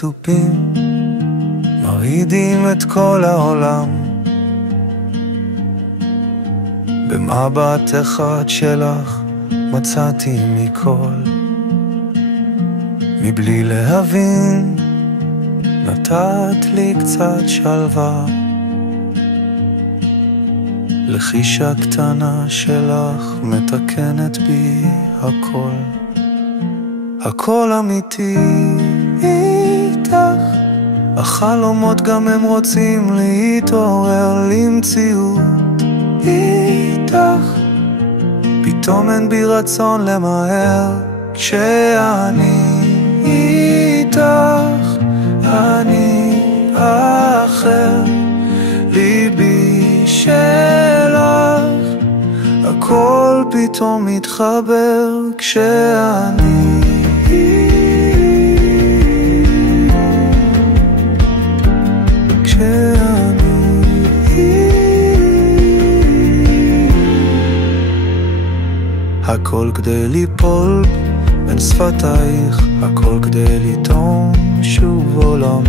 תופים מרעידים את כל העולם. במבט אחד שלך מצאתי מכל, מבלי להבין נתת לי קצת שלווה. לחישה קטנה שלך מתקנת בי הכל, הכל אמיתי איתך. החלומות גם הם רוצים להתעורר למציאות איתך. פתאום אין בי רצון למהר כשאני איתך. אני אחר, ליבי שלך, הכל פתאום מתחבר כשאני הכל כדי ליפול בין שפתייך, הכל כדי לטעום שוב עולם.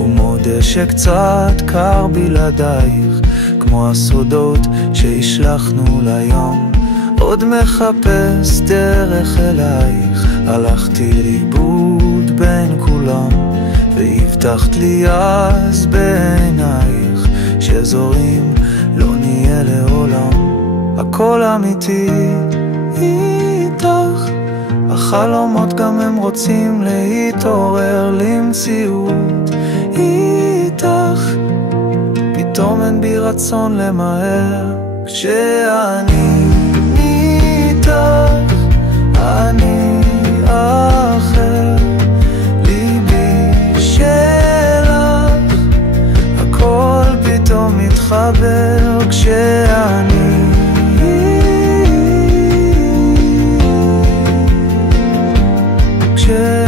ומודה שקצת קר בלעדייך, כמו הסודות שהשלחנו לים. עוד מחפש דרך אלייך, הלכתי לאיבוד בין כולם. והבטחת לי אז בעינייך, שזורים לא נהיה לעולם. הכל אמיתי איתך. החלומות גם הם רוצים להתעורר למציאות איתך. פתאום אין בי רצון למהר כשאני איתך. אני אחר, ליבי שלך, הכל פתאום מתחבר כשאני כשאני